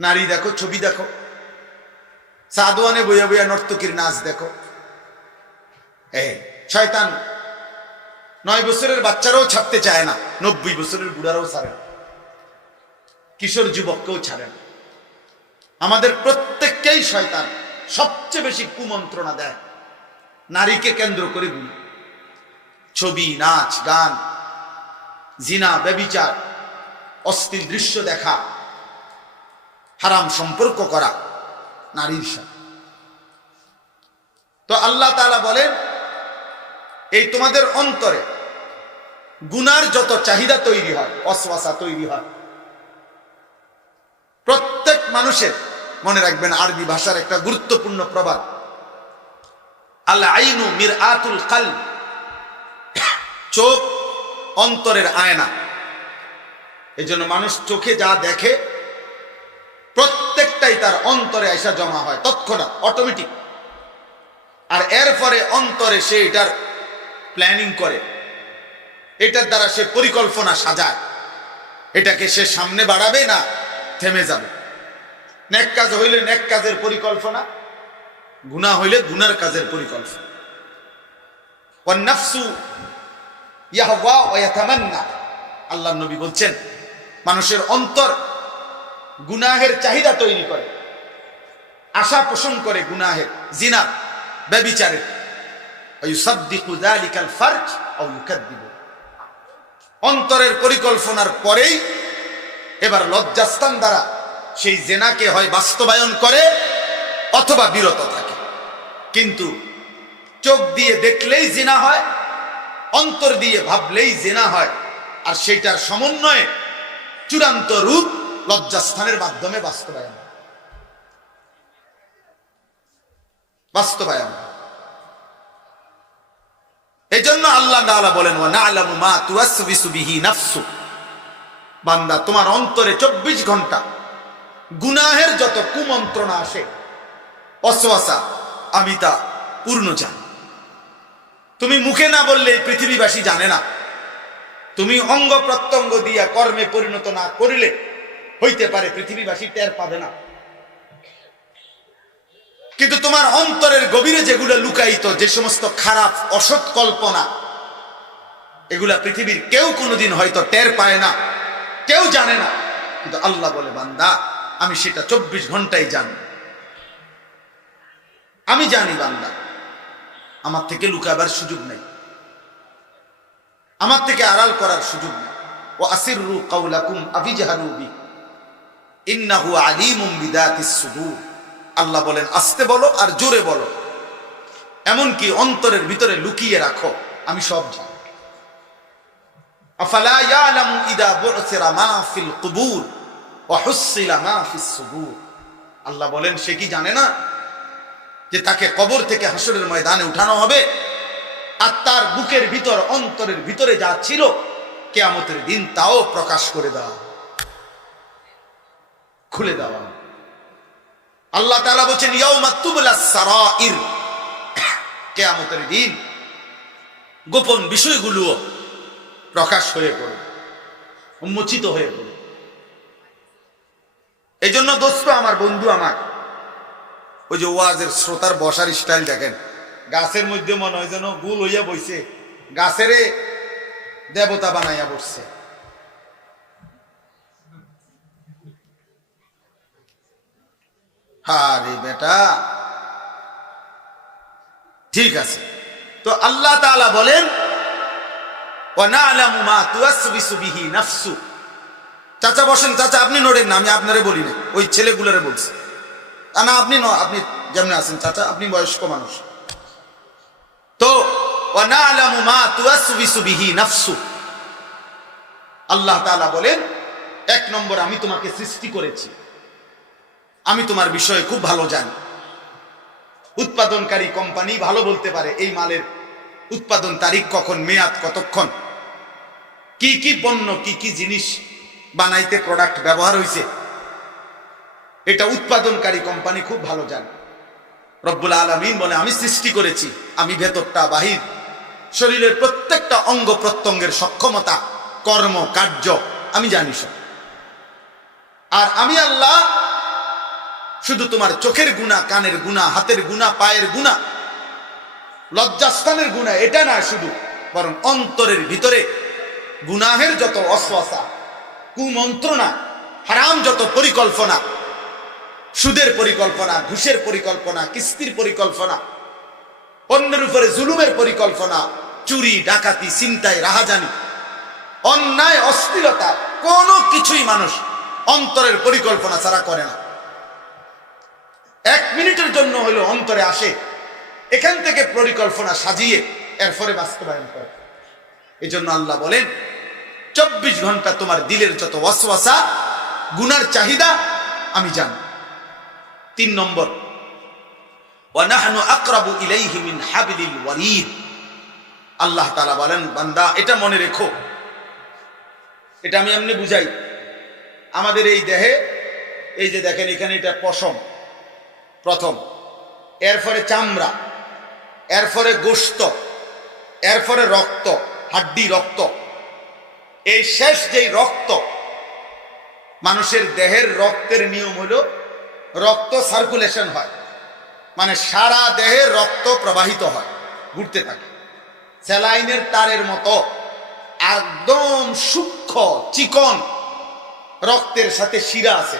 নারী দেখো, ছবি দেখো। সাদওয়ানে বইয়া বইয়া নর্তকীর নাচ দেখো। এই শয়তান, নয় বছরের বাচ্চারাও ছাড়তে চায় না, নব্বই বছরের বুড়ারাও ছাড়ে না। কিশোর যুবককেও ছাড়ে না। আমাদের প্রত্যেককেই শয়তান সবচেয়ে বেশি কুমন্ত্রণা দেয়। নারীকে কেন্দ্র করে গুণ ছবি, নাচ, গান, জিনা, ব্যবিচার, অস্থির দৃশ্য দেখা হারাম সম্পর্ক করা নারীর সাথে। তো আল্লাহ তাআলা বলেন, এই তোমাদের অন্তরে গুনার যত চাহিদা তৈরি হয় অশ্বাসা তৈরি হয়, প্রত্যেক মানুষের মনে রাখবেন আরবি ভাষার একটা গুরুত্বপূর্ণ প্রবাদ। আল্লাহ আইনু মির আতুল কাল চোখ অন্তরের আয়না। এই জন্য মানুষ চোখে যা দেখে প্রত্যেকটাই তার অন্তরে আইসা জমা হয়, তৎক্ষণাৎ অটোমেটিক আর এর পরে অন্তরে সে এটার প্ল্যানিং করে। এটার দ্বারা সে পরিকল্পনা সাজায়। এটাকে সে সামনে বাড়াবে না, থেমে যাবে। নেক কাজ হইলে নেক কাজের পরিকল্পনা, গুনাহ হইলে গুনার কাজের পরিকল্পনা। ইয়াতামান্না। আল্লাহ নবী বলছেন, মানুষের অন্তর গুনাহের চাহিদা তৈরি করে। আশা পোষণ করে গুনাহের জিনার ব্যবিচারের। অন্তরের পরিকল্পনার পরেই এবার লজ্জাস্থান দ্বারা সেই জেনাকে হয় বাস্তবায়ন করে অথবা বিরত থাকে। কিন্তু চোখ দিয়ে দেখলেই জেনা হয়, অন্তর দিয়ে ভাবলেই জেনা হয়, আর সেইটার সমন্বয়ে চূড়ান্ত রূপ লজ্জাস্থানের মাধ্যমে বাস্তবায়ন। বাস্তবায়ন। এই জন্য আল্লাহ বলেন বান্দা, তোমার অন্তরে চব্বিশ ঘণ্টা গুনাহের যত কুমন্ত্রণা আসে অসওয়াসা আমি তা পূর্ণ জানি তুমি মুখে না বললে পৃথিবীবাসী জানে না। তুমি অঙ্গ প্রত্যঙ্গ দিয়া কর্মে পরিণত না করিলে হইতে পারে, পৃথিবীবাসী টের পাবে না। কিন্তু তোমার অন্তরের গভীরে যেগুলো লুকায়িত, যে সমস্ত খারাপ, অসৎ কল্পনা, এগুলা পৃথিবীর কেউ কোনোদিন হয়তো টের পায় না, কেউ জানে না। কিন্তু আল্লাহ বলে, বান্দা, আমি সেটা চব্বিশ ঘন্টাই জানি। আমি জানি, বান্দা, আমার থেকে লুকাবার সুযোগ নেই। আমার থেকে আড়াল করার সুযোগ নেই। ও আসিরু কাউলাকুম আবিজাহারু বি। ইন্নাহু আলিমুম বিদাতিস সুদূর। আল্লাহ বলেন, আস্তে বলো আর জোরে বলো। এমনকি অন্তরের ভিতরে লুকিয়ে রাখো। আমি সব জানি। আফালা ইয়ালামু ইদা বু'সিরা মা ফিল কুবুর ওয়া হুসিলা মা ফিস সুদূর। আল্লাহ বলেন, সে কি জানে না যে তাকে কবর থেকে হাসরের ময়দানে উঠানো হবে? আর তার বুকের ভিতর, অন্তরের ভিতরে যা ছিল, কেয়ামতের দিন তাও প্রকাশ করে দেওয়া। খুলে দেওয়া আল্লাহ তাআলা বলছেন কিয়ামতের দিন গোপন বিষয়গুলো প্রকাশ হয়ে পড়ে উন্মোচিত হয়ে পড়ে এই জন্য দোস্ত, আমার বন্ধু আমার, ওই যে ওয়াজের শ্রোতার বসার স্টাইল দেখেন, গাছের মধ্যে মনে হয় যেন গুল হইয়া বইছে, গাছেরে দেবতা বানাইয়া বসছে। হারে বেটা। ঠিক আছে। তো আল্লাহ তাআলা বলেন চাচা বসেন, চাচা, আপনি নড়েন না, আমি আপনারে বলি না ওই ছেলেগুলোরে বলছি। তা না, আপনি ন আপনি যেমন আছেন, চাচা, আপনি বয়স্ক মানুষ। তো আল্লাহ বলেন, এক নম্বর আমি তোমাকে সৃষ্টি করেছি। আমি তোমার বিষয়ে খুব ভালো জানি। উৎপাদনকারী কোম্পানি ভালো বলতে পারে এই মালের উৎপাদন তারিখ কখন, মেয়াদ কতক্ষণ। কি কি পণ্য, কি কি জিনিস বানাইতে প্রোডাক্ট ব্যবহার হয়েছে এটা উৎপাদনকারী কোম্পানি খুব ভালো জানে। রব্বুল আলমিন বলে, আমি সৃষ্টি করেছি, আমি ভেতরটা বাহির। শরীরের প্রত্যেকটা অঙ্গ প্রত্যঙ্গের সক্ষমতা, কর্ম, কার্য, আমি জানি সব। আর আমি আল্লাহ শুধু তোমার চোখের গুণা, কানের গুণা, হাতের গুণা, পায়ের গুণা। লজ্জাস্থানের গুণা, এটা না শুধু, বরং অন্তরের ভিতরে গুনাহের যত অশ্বাসা কুমন্ত্রণা, হারাম যত পরিকল্পনা, সুদের পরিকল্পনা, ঘুষের পরিকল্পনা, কিস্তির পরিকল্পনা, অন্যের উপরে জুলুমের পরিকল্পনা, চুরি, ডাকাতি চিন্তায় রাহাজানি, অন্যায় অস্থিরতা কোনো কিছুই মানুষ অন্তরের পরিকল্পনা ছাড়া করে না। এক মিনিটের জন্য হলো অন্তরে আসে। এখান থেকে পরিকল্পনা সাজিয়ে এরপরে বাস্তবায়ন করে। এই জন্য আল্লাহ বলেন, চব্বিশ ঘণ্টা তোমার দিলের যত ওয়াসওয়াসা, গুনার চাহিদা আমি জানি। তিন নম্বর আল্লাহ তাআলা বলেন, বান্দা, এটা মনে রেখো। এটা আমি এমনি বুঝাই। আমাদের এই দেহে, এই যে দেখেন এখানে এটা পশম। প্রথম। এরপরে চামড়া, এরপরে গোস্ত, এরপরে রক্ত, হাড্ডি রক্ত। এই শেষ যেই রক্ত, মানুষের দেহের রক্তের নিয়ম হলো রক্ত সার্কুলেশন হয়। মানে সারা দেহে রক্ত প্রবাহিত হয়, ঘুরতে থাকে। স্যালাইনের তারের মতো, একদম সূক্ষ্ম, চিকন রক্তের সাথে শিরা আছে।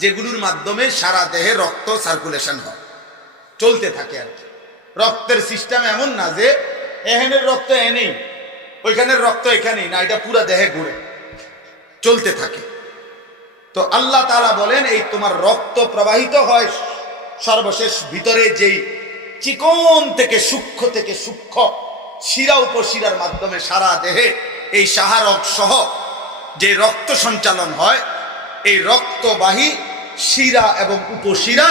যেগুলোর মাধ্যমে সারা দেহে রক্ত সার্কুলেশন হয়। চলতে থাকে আর কি। রক্তের সিস্টেম এমন না যে এহেনের রক্ত এনেই, ওইখানের রক্ত এখানেই, না, এটা পুরা দেহে ঘুরে। চলতে থাকে। তো আল্লাহ তাআলা বলেন, এই তোমার রক্ত প্রবাহিত হয় সর্বশেষ ভিতরে যেই চিকন থেকে সূক্ষ্ম থেকে সূক্ষ্ম শিরা উপশিরার মাধ্যমে সারা দেহে এই সাহারক সহ যে রক্ত সঞ্চালন হয়, এই রক্তবাহী শিরা এবং উপশিরা,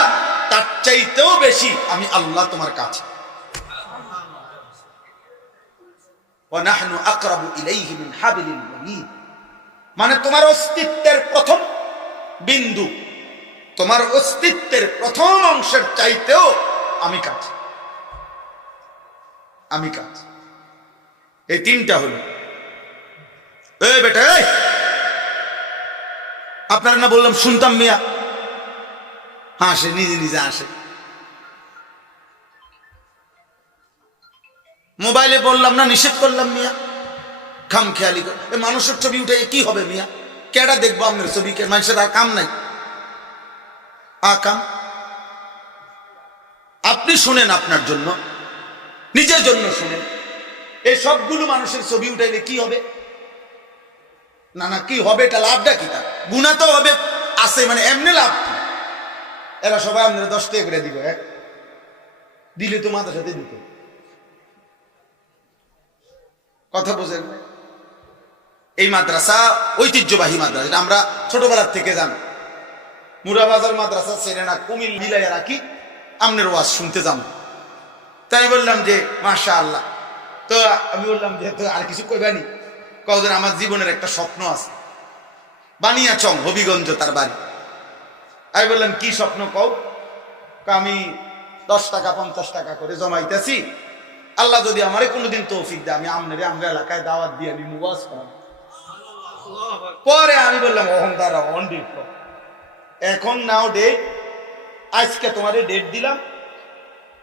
তার চাইতেও বেশি আমি আল্লাহ তোমার কাছে। মানে তোমার অস্তিত্বের প্রথম বিন্দু, তোমার অস্তিত্বের প্রথম অংশের চাইতেও আমি কাজ আমি কাজ এই তিনটা হলো। এ বেটা আপনার না বললাম শুনতাম মিয়া। হাসে, নিজে নিজে আসে মোবাইলে বললাম, না, নিষেধ করলাম মিয়া। খাম খেয়ালি এ মানুষের ছবি উঠে কি হবে মিয়া? কেডা দেখব আপনার ছবি? কে মানুষের আর কাম নাই। আ কাম? আপনি শুনেন আপনার জন্য। নিজের জন্য শুনেন। এই সবগুলো মানুষের ছবি উঠাইলে কি হবে? না না, কি হবে এটা লাভটা কি তার? গুণা তো হবে, আছে মানে এমনি লাভ। এরা সবাই আপনারা দশ টাকা করে দিবে হ্যাঁ? দিলে তো মাথার সাথে দিত। কথা বোঝেন? এই মাদ্রাসা ঐতিহ্যবাহী মাদ্রাসা আমরা ছোটবেলার থেকে জানি। মুরাবাজার মাদ্রাসা ছেড়ে না কুমিল মিলাইয়া রাখি, আমনের ওয়াজ শুনতে যাব। তাই বললাম যে মাশা আল্লাহ তো আমি বললাম যে, তো আর কিছু কইবানি কদিন আমার জীবনের একটা স্বপ্ন আছে। বানিয়াচং, হবিগঞ্জ তার বাড়ি। আমি বললাম কি স্বপ্ন কও? আমি দশ টাকা, পঞ্চাশ টাকা করে জমাইতেছি। আল্লাহ যদি আমারে কোনোদিন তৌফিক দেয়, আমি আমনের আমরা এলাকায় দাওয়াত দিয়ে আমি মুবাস করাম। পরে আমি বললাম অহন দাঁড়া অন ডেট এখন নাও ডেট আজকে তোমারে ডেট দিলাম।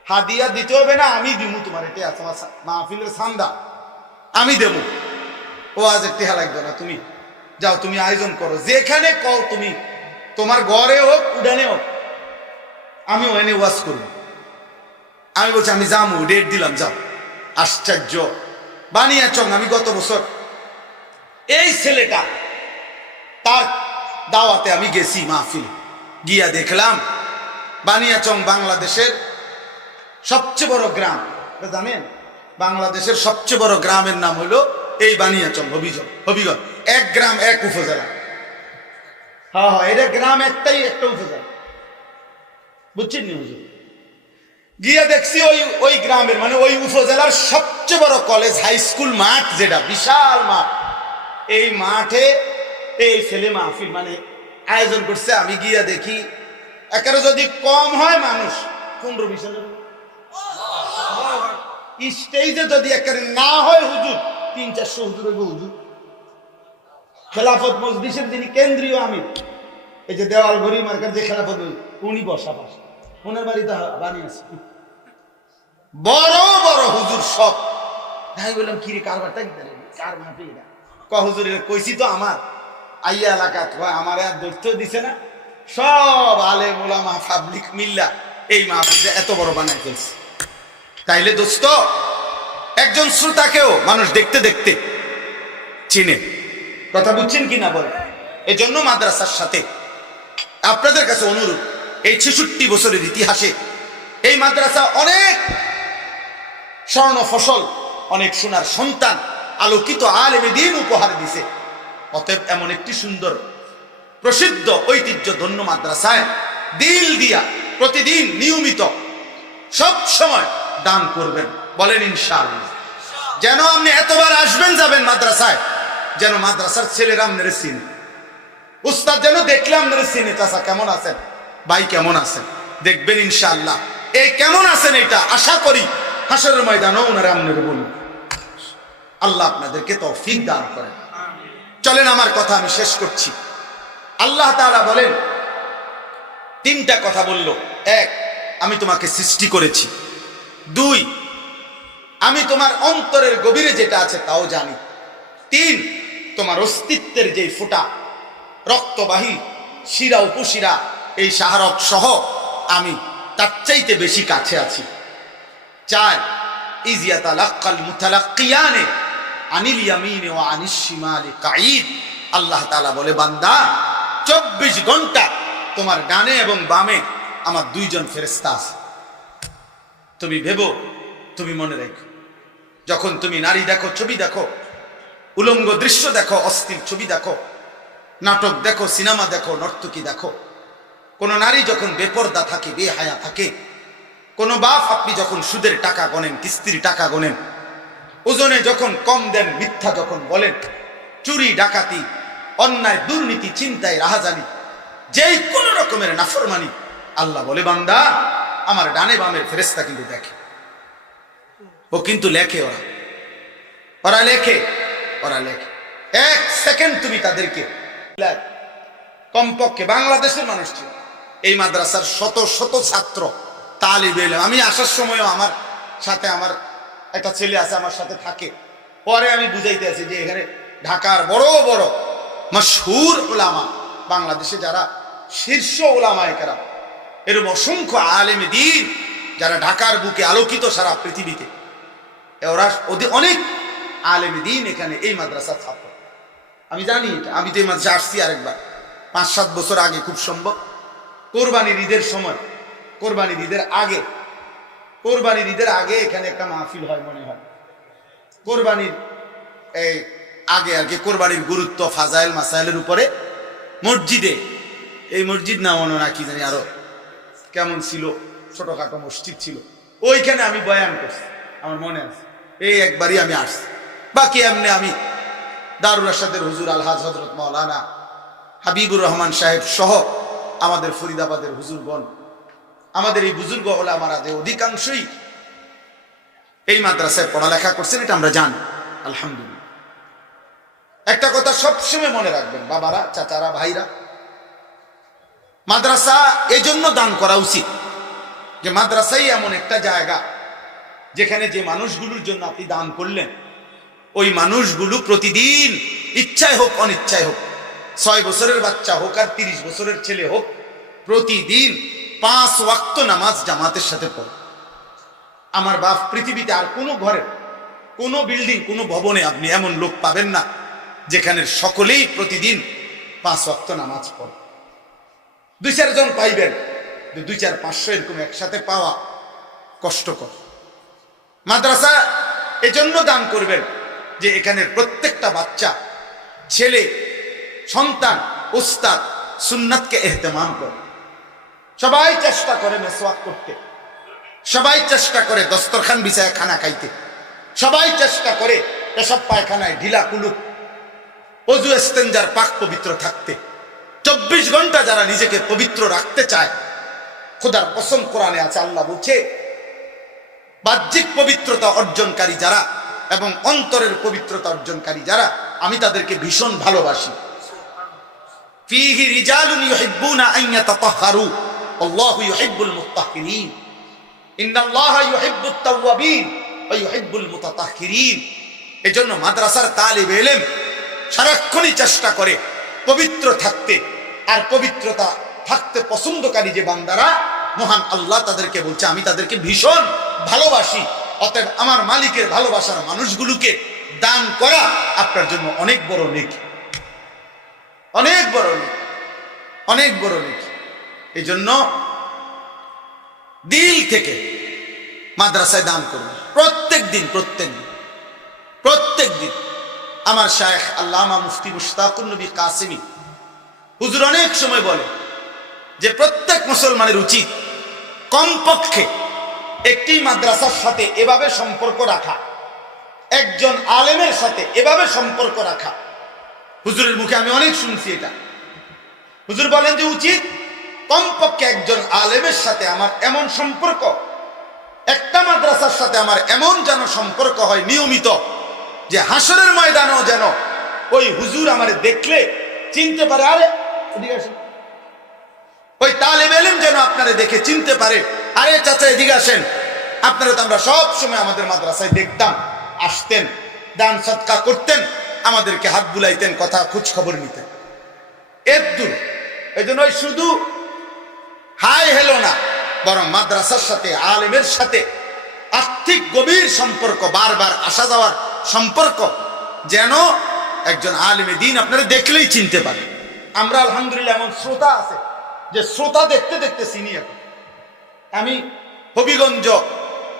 হাদিয়া দিতে হবে না, আমি দিমু তোমার এটা তোমার মাহফিলের সান্দা। আমি দেবো। ও আজ টেহা লাগবে না তুমি। যাও, তুমি আয়োজন করো। যেখানে কও তুমি তোমার ঘরে হোক, উডানে হোক আমি ওখানে ওয়াজ করব। আমি বলছি, আমি যাব ডেট দিলাম, যাও। আশ্চর্য। বানিয়াচং, আমি গত বছর এই ছেলেটা, তার দাওয়াতে আমি গেছি মাহফিল। গিয়া দেখলাম, বানিয়াচং বাংলাদেশের সবচেয়ে বড় গ্রাম। জানেন? বাংলাদেশের সবচেয়ে বড় গ্রামের নাম হলো এই বানিয়াচং হবিগঞ্জ হবিগঞ্জ। এক গ্রাম, এক উপজেলা। হ্যাঁ হ্যাঁ এটা গ্রাম একটাই একটা উপজেলা বুঝছেন নি গিয়ে দেখছি ওই ওই গ্রামের মানে ওই উপজেলার সবচেয়ে বড় কলেজ হাই স্কুল মাঠ যেটা, বিশাল মাঠ। এই মাঠে এই ছেলে মাহফিল মানে আয়োজন করছে। আমি গিয়া দেখি, একেবারে যদি কম হয় মানুষ, পনেরো বিশ হাজার। স্টেজে যদি একেবারে না হয় হুজুর, তিন চারশো হুজুর হুজুর। খেলাফত মজলিসের যিনি কেন্দ্রীয় আমির এই যে দেওয়াল ঘড়ি মার্কার যে খেলা পদ্ধতি উনি বসা পাশে ওনার বাড়িতে বানিয়েছে বড় বড় হুজুর সব। তাই বললাম কিরে কারবারটা কি তাহলে? কার মাপে এটা? ক হুজুর এটা কইছি তো আমার। আইয়া এলাকা কয় আমার আর দৈত্য দিছে না। সব আলে মোলামা পাবলিক মিল্লা এই মাহফিজে এত বড় বানাই ফেলছে। তাইলে দোস্ত একজন শ্রোতাকেও মানুষ দেখতে দেখতে চিনে। কথা বুঝছেন কি না বলে এই জন্য মাদ্রাসার সাথে আপনাদের কাছে অনুরোধ, এই ছেষট্টি বছরের ইতিহাসে এই মাদ্রাসা অনেক স্বর্ণ ফসল, অনেক সোনার সন্তান আলোকিত আলেমে দিন উপহার দিছে। অতএব এমন একটি সুন্দর, প্রসিদ্ধ ঐতিহ্য ধন্য মাদ্রাসায় দিল দিয়া প্রতিদিন নিয়মিত সব সময় দান করবেন, বলেন ইনশাআল্লাহ। যেন আপনি এতবার আসবেন যাবেন মাদ্রাসায়, যেন মাদ্রাসার ছেলেরা আপনার উস্তাদ, যেন দেখলে আপনার চিনে চাষা কেমন আছেন? ভাই কেমন আছেন? দেখবেন ইনশাআল্লাহ। এই কেমন আছেন এটা? আশা করি হাসরের ময়দানও ওনারা আপনার বলুন আল্লাহ আপনাদেরকে তৌফিক দান করেন। চলেন, আমার কথা আমি শেষ করছি। আল্লাহ তাআলা বলেন, তিনটা কথা বলল। এক, আমি তোমাকে সৃষ্টি করেছি। দুই, আমি তোমার অন্তরের গভীরে যেটা আছে তাও জানি। তিন, তোমার অস্তিত্বের যে ফোঁটা রক্তবাহী শিরা উপশিরা এই সাহারক সহ আমি তার চাইতে বেশি কাছে আছি। চার ইজিয়াতা লাক্কাল মুতালাক্কিয়ানে আনিল ইয়ামিনে ও আনিস শিমালে কাঈদ। আল্লাহ তাআলা বলে, বান্দা, চব্বিশ ঘণ্টা তোমার ডানে এবং বামে আমার দুইজন ফেরেস্তা আছে। তুমি ভেবো, তুমি মনে রেখো, যখন তুমি নারী দেখো, ছবি দেখো, উলঙ্গ দৃশ্য দেখো, অস্থির ছবি দেখো নাটক দেখো, সিনেমা দেখো, নর্তকী দেখো। কোন নারী যখন বেপর্দা থাকে, বেহায়া থাকে, কোন বাপ আপনি যখন সুদের টাকা গনেন কিস্তির টাকা গনেন ওজনে যখন কম দেন, মিথ্যা যখন বলেন, চুরি, ডাকাতি, অন্যায়, দুর্নীতি, চিন্তায় রাহাজানি, যেই কোন রকমের নাফরমানি, আল্লাহ বলে, বান্দা, আমার ডানে বামের ফেরেস্তা কিন্তু দেখে। ও কিন্তু লেখে ওরা। ওরা লেখে ওরা লেখে। এক সেকেন্ড তুমি তাদেরকে। কমপক্ষে বাংলাদেশের মানুষ ছিল। এই মাদ্রাসার শত শত ছাত্র, তালিবে ইলম। আমি আসার সময়ও আমার সাথে আমার একটা ছেলে আছে, আমার সাথে থাকে। পরে আমি বুঝাইতে আছি যে এখানে ঢাকার বড় বড় মশহুর ওলামা বাংলাদেশে যারা শীর্ষ ওলামা একারা এরকম অসংখ্য আলেমে দিন যারা ঢাকার বুকে আলোকিত সারা পৃথিবীতে ওরা অনেক আলেমে দিন এখানে এই মাদ্রাসার ছাত্র। আমি জানি এটা আমি তো এই মাদ্রাসা আসছি আরেকবার। পাঁচ, সাত বছর আগে খুব সম্ভব। কোরবানির ঈদের সময়, কোরবানির ঈদের আগে, কোরবানির ঈদের আগে এখানে একটা মাহফিল হয় মনে হয়। কোরবানির, এই, আগে আর কি কোরবানির গুরুত্ব ফাজাইল মাসাইলের উপরে মসজিদে। এই মসজিদ না মনে না কি জানি আরও কেমন ছিল, ছোটখাটো মসজিদ ছিল। ওইখানে আমি বয়ান করছি, আমার মনে আছে। এই একবারই আমি আসছি। বাকি এমনি আমি দারুল রাশাদের হুজুর আলহাজ হজরত মৌলানা হাবিবুর রহমান সাহেব সহ আমাদের ফরিদাবাদের হুজুরগণ আমাদের এই বুজুর্গ ওলামারা যে অধিকাংশই এই মাদ্রাসায় পড়ালেখা করছেন, এটা আমরা জানি। আলহামদুলিল্লাহ। একটা কথা সবসময় মনে রাখবেন, বাবারা, চাচারা, ভাইরা, মাদ্রাসা এজন্য দান করা উচিত যে মাদ্রাসাই এমন একটা জায়গা যেখানে যে মানুষগুলোর জন্য আপনি দান করলেন ওই মানুষগুলো প্রতিদিন ইচ্ছায় হোক অনিচ্ছায় হোক, ছয় বছরের বাচ্চা হোক আর তিরিশ বছরের ছেলে হোক, প্রতিদিন পাঁচ ওয়াক্ত নামাজ জামাতের সাথে পড়ে। আমার বাপ পৃথিবীতে আর কোনো ঘরে, কোনো বিল্ডিং, কোনো ভবনে আপনি এমন লোক পাবেন না যেখানে সকলেই প্রতিদিন পাঁচ ওয়াক্ত নামাজ পড়ে। দুই চারজন পাইবেন দুই চার পাঁচশো এরকম একসাথে পাওয়া কষ্টকর। মাদ্রাসা এজন্য দান করবেন যে এখানের প্রত্যেকটা বাচ্চা, ছেলে, সন্তান, উস্তাদ, সুন্নাতকে এহতেমাম করে। সবাই চেষ্টা করে মেসওয়াক করতে। সবাই চেষ্টা করে দস্তরখান বিছায় খানা খাইতে। সবাই চেষ্টা করে এসব পায়খানায় ঢিলা কুলুক অজু এস্তেঞ্জার পাক পবিত্র থাকতে। চব্বিশ ঘণ্টা যারা নিজেকে পবিত্র রাখতে চায়, খোদার পছন্দ কোরআনে আছে, আল্লাহ বলছে, বাহ্যিক পবিত্রতা অর্জনকারী যারা এবং অন্তরের পবিত্রতা অর্জনকারী যারা, আমি তাদেরকে ভীষণ ভালোবাসি। রিজালুন এজন্য মাদ্রাসার তালিব ইলম সারাক্ষণই চেষ্টা করে পবিত্র থাকতে, আর পবিত্রতা থাকতে পছন্দকারী যে বান্দারা, মহান আল্লাহ তাদেরকে বলছে, আমি তাদেরকে ভীষণ ভালোবাসি। অতএব আমার মালিকের ভালোবাসার মানুষগুলোকে দান করা আপনার জন্য অনেক বড় নেকি। অনেক বড় নেকি। অনেক বড় নেকি। এই জন্য দিল থেকে মাদ্রাসায় দান করুন। প্রত্যেক দিন প্রত্যেক দিন প্রত্যেক দিন। আমার শায়েখ আল্লামা মুফতি মুশতাকুর নবী কাসিমি হুজুর অনেক সময় বলে যে প্রত্যেক মুসলমানের উচিত কমপক্ষে একটি মাদ্রাসার সাথে এভাবে সম্পর্ক রাখা। একজন আলেমের সাথে এভাবে সম্পর্ক রাখা। হুজুরের মুখে আমি অনেক শুনছি এটা। হুজুর বলেন যে, উচিত কমপক্ষে একজন আলেমের সাথে আমার এমন সম্পর্ক। একটা মাদ্রাসার সাথে আমার এমন যেন সম্পর্ক হয় নিয়মিত, যে হাসরের ময়দানেও যেন ওই হুজুর আমার দেখলে চিনতে পারে। আরে ওই তালেব এলেম যেন আপনারে দেখে চিনতে পারে। আরে, চাচা, এদিকে আসেন। আপনারা তো আমরা সব সময় আমাদের মাদ্রাসায় দেখতাম, আসতেন, দান সৎকা করতেন, আমাদেরকে হাত বুলাইতেন, কথা খোঁজ খবর নিতেন। এর দূর এই জন্য শুধু হাই হেলো না, বরং মাদ্রাসার সাথে, আলেমের সাথে আর্থিক গভীর সম্পর্ক, বারবার আসা যাওয়ার সম্পর্ক, যেন একজন আলেমে দিন আপনারা দেখলেই চিনতে পারে আমরা আলহামদুলিল্লাহ এমন শ্রোতা আছে, যে শ্রোতা দেখতে দেখতে চিনি এখন। আমি হবিগঞ্জ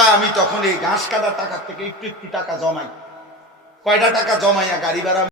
কয় আমি তখন এই ঘাস কাটার টাকার থেকে একটু একটু টাকা জমাই। কয়টা টাকা জমাইয়া গাড়ি ভাড়া